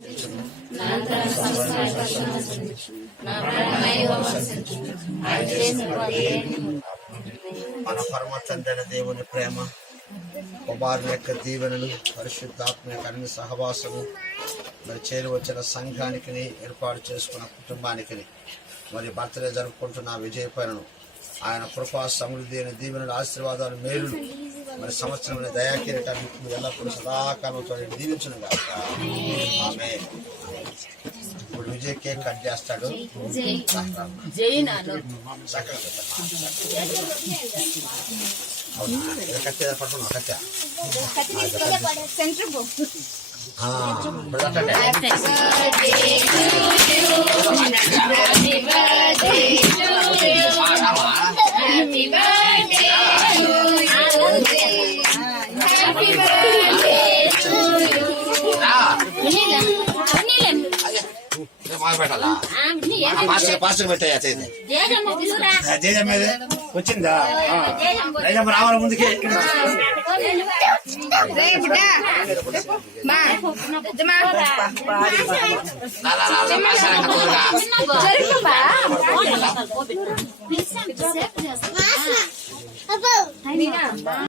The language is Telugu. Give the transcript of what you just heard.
మన పరమ తండ్రైన దేవుని ప్రేమ, కుమారుని యొక్క దీవెనలు, పరిశుద్ధాత్మ యొక్క అన్ని సహవాసము, మరి చేరి వచ్చిన సంఘానికి, ఏర్పాటు చేసుకున్న కుటుంబానికి, మరి బర్త్డే జరుపుకుంటున్న విజయ పైనను ఆయన కృపా సమృద్ధి అయిన దీవెనలు, ఆశీర్వాదాలు, మేలులు, మరి సంవత్సరం దయాకిరీటాన్ని ఎల్లప్పుడూ సదాకాలంతో దీవించును గాక. ఆమేన్. ఇప్పుడు విజయ్ కేక్ కట్ చేస్తాడు. కట్టె పట్టుకున్నా కట్టె పాస్టర్ పెట్టాయా జయజమ్మ వచ్చిందా? జయజమ్మ రావాలి ముందుకే.